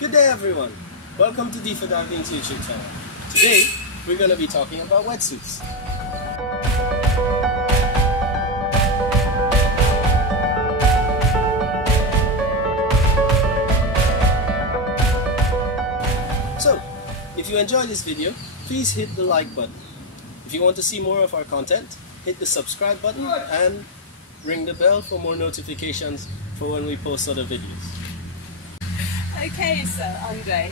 Good day everyone, welcome to Deefer YouTube channel. Today we're going to be talking about wetsuits. So, if you enjoyed this video, please hit the like button. If you want to see more of our content, hit the subscribe button and ring the bell for more notifications for when we post other videos. Okay, so Andre,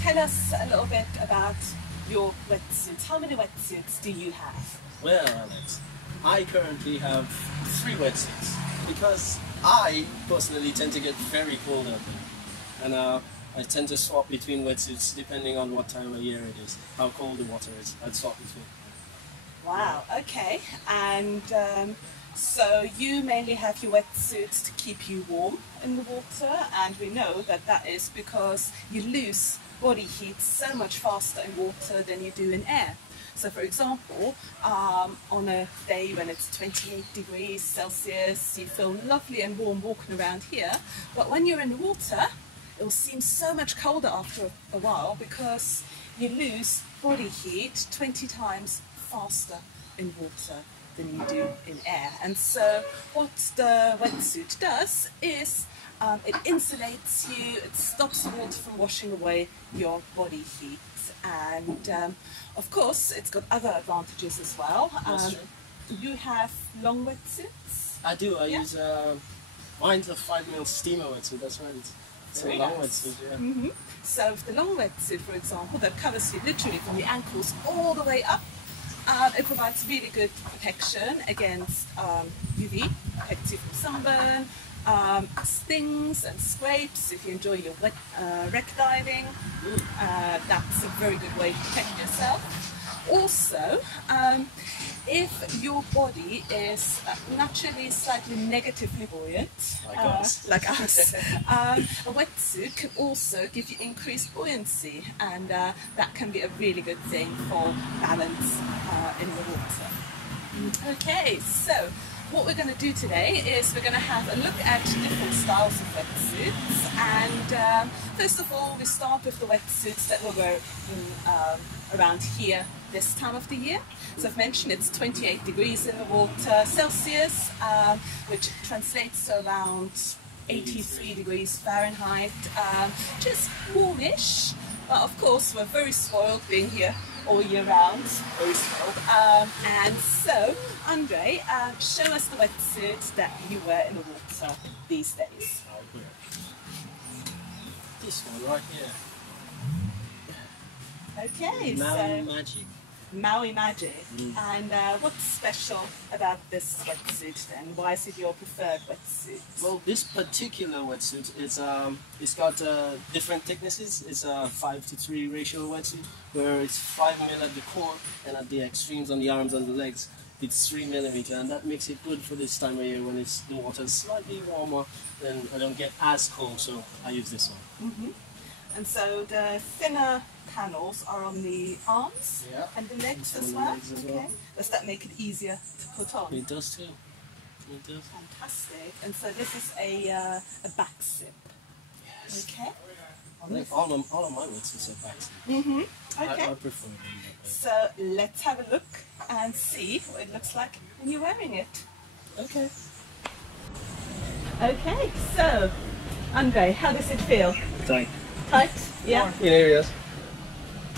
tell us a little bit about your wetsuits. How many wetsuits do you have? Well, Alex, I currently have 3 wetsuits because I personally tend to get very cold out there, and I tend to swap between wetsuits depending on what time of year it is, how cold the water is. I'd swap between. Wow, okay, and so you mainly have your wetsuits to keep you warm in the water, and we know that that is because you lose body heat so much faster in water than you do in air. So for example, on a day when it's 28 degrees Celsius, you feel lovely and warm walking around here, but when you're in the water, it will seem so much colder after a while because you lose body heat 20 times faster in water than you do in air. And so what the wetsuit does is it insulates you, it stops the water from washing away your body heat, and of course it's got other advantages as well. That's true. You have long wetsuits? I do, I use mine's a 5mm steamer wetsuit, that's right. It's a long wetsuit, yeah. Mm-hmm. So with the long wetsuit, for example, that covers you literally from the ankles all the way up, it provides really good protection against UV, protects you from sunburn, stings and scrapes. If you enjoy your wreck diving, that's a very good way to protect yourself. Also, if your body is naturally slightly negatively buoyant, like us, a wetsuit can also give you increased buoyancy, and that can be a really good thing for balance in the water. Okay, so what we're going to do today is we're going to have a look at different styles of wetsuits, and first of all we start with the wetsuits that we'll wear around here this time of the year. So I've mentioned it's 28 degrees in the water Celsius, which translates to around 83 degrees Fahrenheit, just warmish, but of course we're very spoiled being here all year round, very spoiled. And so, Andre, show us the wetsuit that you wear in the water these days. This one right here. Okay, Maui so Magic. Maui Magic. And what's special about this wetsuit then? Why is it your preferred wetsuit? Well, this particular wetsuit it's got different thicknesses. It's a 5:3 ratio wetsuit, where it's 5mm at the core, and at the extremes on the arms and the legs it's 3mm, and that makes it good for this time of year when the water's slightly warmer. Then I don't get as cold, so I use this one. Mm-hmm. And so the thinner panels are on the arms and the legs as well. Okay. Does that make it easier to put on? It does too. It does. Fantastic. And so this is a back zip. Yes. Okay. I think all of my wetsuits are back zip. Mm-hmm. Okay. I prefer them that way. So let's have a look and see what it looks like when you're wearing it. Okay. Okay. So, Andre, how does it feel? Tight. Tight? Yeah. In areas.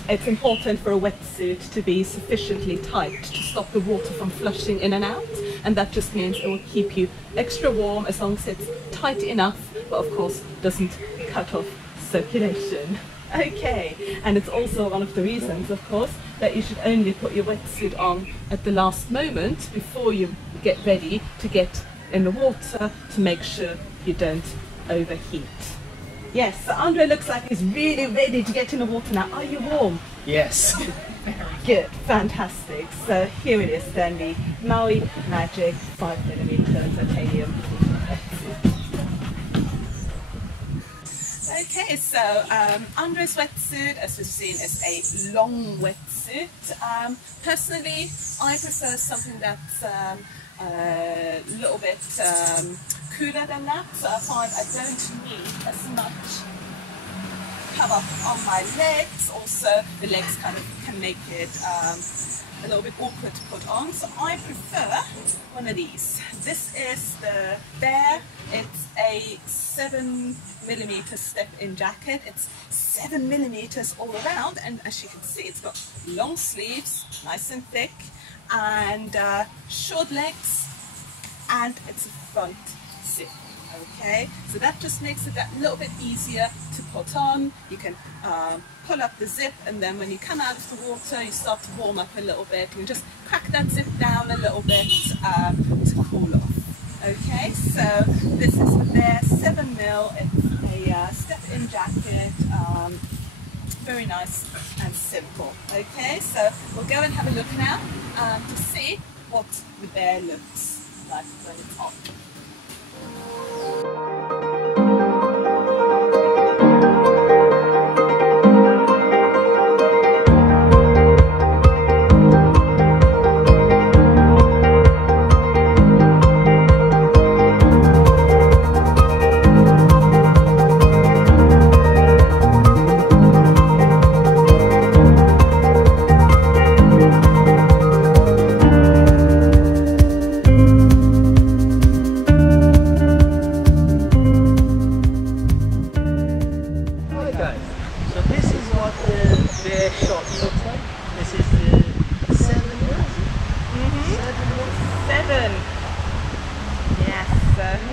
It's important for a wetsuit to be sufficiently tight to stop the water from flushing in and out, and that just means it will keep you extra warm as long as it's tight enough, but of course doesn't cut off circulation. Okay, and it's also one of the reasons, of course, that you should only put your wetsuit on at the last moment before you get ready to get in the water, to make sure you don't overheat. Yes, so Andre looks like he's really ready to get in the water now. Are you warm? Yes. Very good, fantastic. So here it is then, the Maui Magic 5mm titanium wetsuit. Okay, so Andre's wetsuit, as we've seen, is a long wetsuit. Personally, I prefer something that's a little bit cooler than that, so I find I don't need as much come up on my legs. Also, the legs kind of can make it a little bit awkward to put on. So I prefer one of these. This is the Bear. It's a 7mm step-in jacket. It's 7mm all around, and as you can see, it's got long sleeves, nice and thick, and short legs, and it's a front zip. Okay, so that just makes it that little bit easier to put on. You can pull up the zip, and then when you come out of the water, you start to warm up a little bit. You can just crack that zip down a little bit to cool off. Okay, so this is the Bear 7mm. It's a step-in jacket, very nice and simple. Okay, so we'll go and have a look now to see what the Bear looks like when it's on.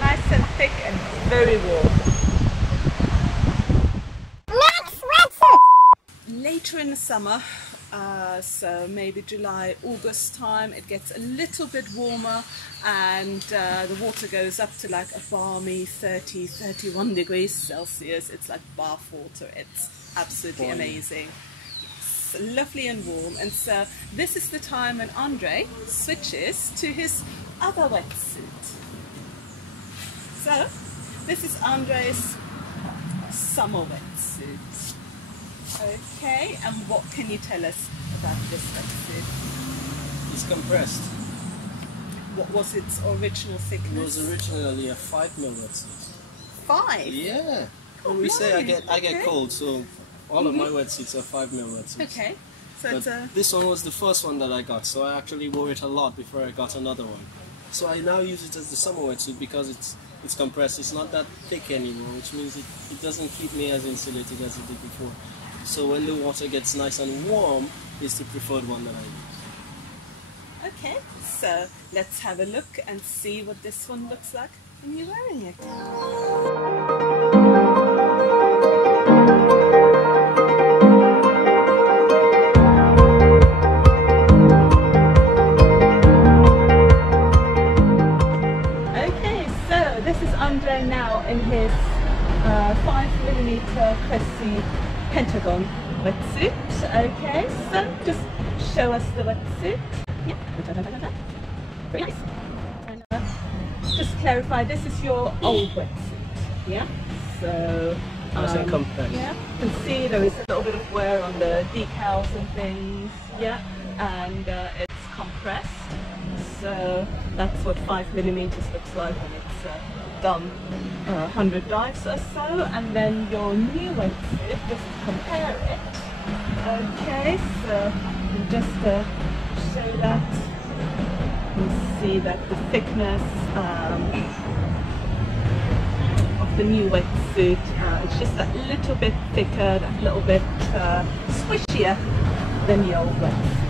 Nice and thick and very warm. Next wetsuit! Later in the summer, so maybe July, August time, it gets a little bit warmer, and the water goes up to like a balmy 30, 31 degrees Celsius. It's like bath water. It's absolutely amazing. It's lovely and warm, and so this is the time when Andre switches to his other wetsuit. So, this is Andre's summer wetsuit. Okay, and what can you tell us about this wetsuit? It's compressed. What was its original thickness? It was originally a 5mm wetsuit. 5? Yeah. Oh, When we say I get okay. cold, so all of my wetsuits are 5mm wetsuits. Okay. So But it's this one was the first one that I got, so I actually wore it a lot before I got another one. So I now use it as the summer wetsuit because it's compressed. It's not that thick anymore, which means it doesn't keep me as insulated as it did before. So when the water gets nice and warm, it's the preferred one that I use. Okay, so let's have a look and see what this one looks like when you're wearing it. Now in his 5mm Cressy Pentagon wetsuit. Okay, so just show us the wetsuit. Yeah, very nice. And just clarify, this is your old wetsuit. Yeah, so yeah, you can see there is a little bit of wear on the decals and things. Yeah, and it's compressed. So that's what 5mm looks like when it's done 100 dives or so. And then your new wetsuit, just to compare it. Okay, so just to show that, you see that the thickness of the new wetsuit, it's just a little bit thicker, a little bit squishier than the old wetsuit.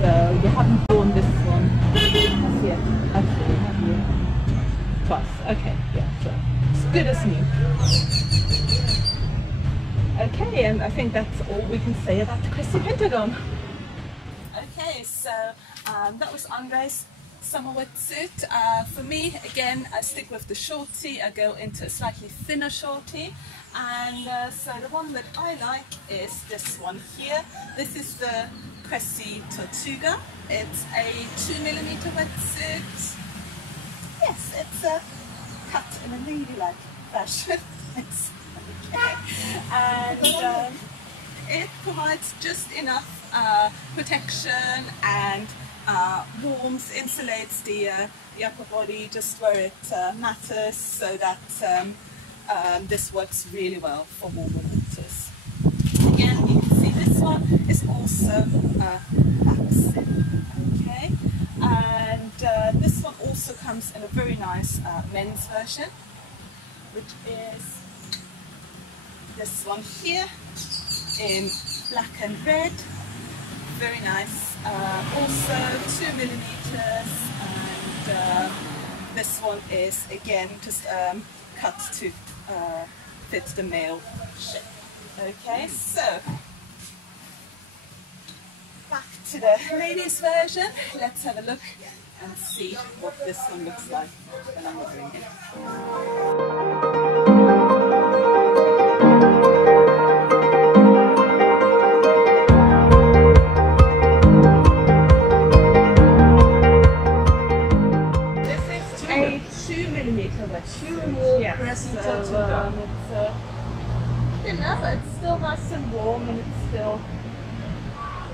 So you haven't worn this one yet, actually, have you? Twice. Okay, yeah, so it's good as new. Okay, and I think that's all we can say about the Cressy Pentagon. Okay, so that was Andre's summer wetsuit. For me, again, I stick with the shorty. I go into a slightly thinner shorty, and so the one that I like is this one here. This is the Cressy Tortuga. It's a 2mm wetsuit. Yes, it's cut in a ladylike fashion. Okay. And it provides just enough protection and warmth, insulates the upper body just where it matters, so that this works really well for warmer waters. Again, you can see this one is also a black zip. Okay, and this one also comes in a very nice men's version, which is this one here in black and red. Very nice. Also 2mm, and this one is again just cut to fit the male shape. Okay, so back to the ladies version. Let's have a look and see what this one looks like when I'm wearing it. Yeah. It's thinner, but it's still nice and warm, and it's still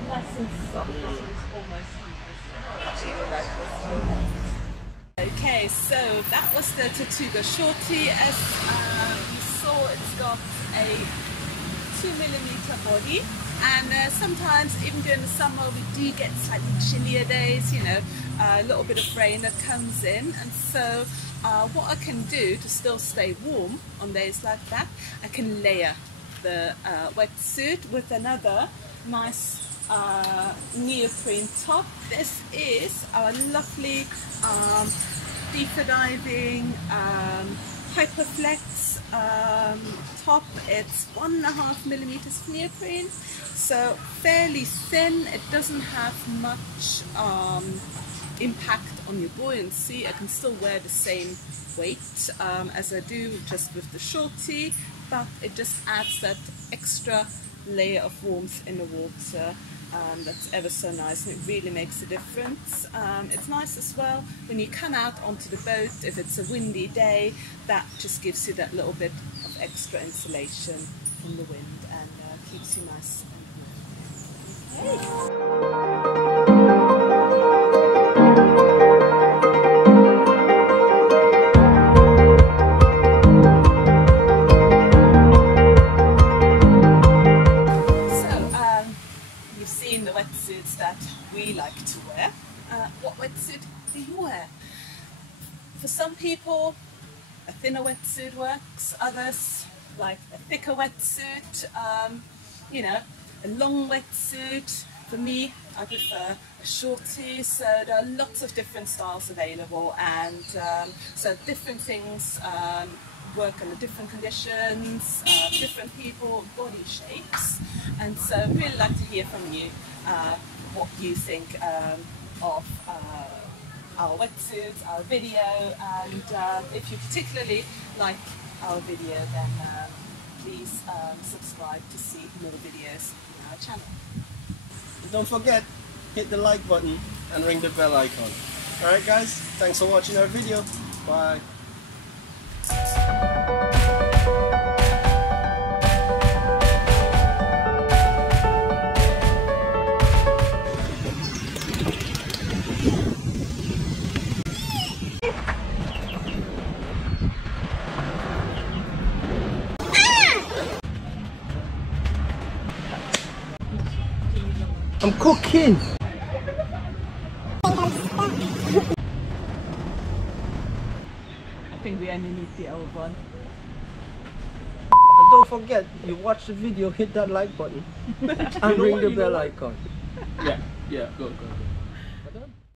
nice and soft. Okay, so that was the Tortuga Shorty. As you saw, it's got a 2mm body, and sometimes even during the summer we do get slightly chillier days, you know, a little bit of rain that comes in, and so what I can do to still stay warm on days like that, I can layer the wetsuit with another nice neoprene top. This is our lovely Deefer diving Hyperflex top. It's 1.5mm neoprene, so fairly thin. It doesn't have much impact on your buoyancy. I can still wear the same weight as I do just with the Shorty, but it just adds that extra layer of warmth in the water. That's ever so nice, and it really makes a difference. It's nice as well when you come out onto the boat, if it's a windy day, that just gives you that little bit of extra insulation from the wind and keeps you nice and warm. Okay. That we like to wear. What wetsuit do you wear? For some people, a thinner wetsuit works. Others like a thicker wetsuit. You know, a long wetsuit. For me, I prefer a Shorty. So there are lots of different styles available, and so different things work under different conditions, different people, body shapes, and so I'd really like to hear from you what you think of our wetsuits, our video, and if you particularly like our video, then please subscribe to see more videos on our channel. Don't forget, hit the like button and ring the bell icon. Alright guys, thanks for watching our video. Bye. I'm cooking! I think we only need the old one. And don't forget, you watch the video, hit that like button and ring the bell icon. Yeah, go.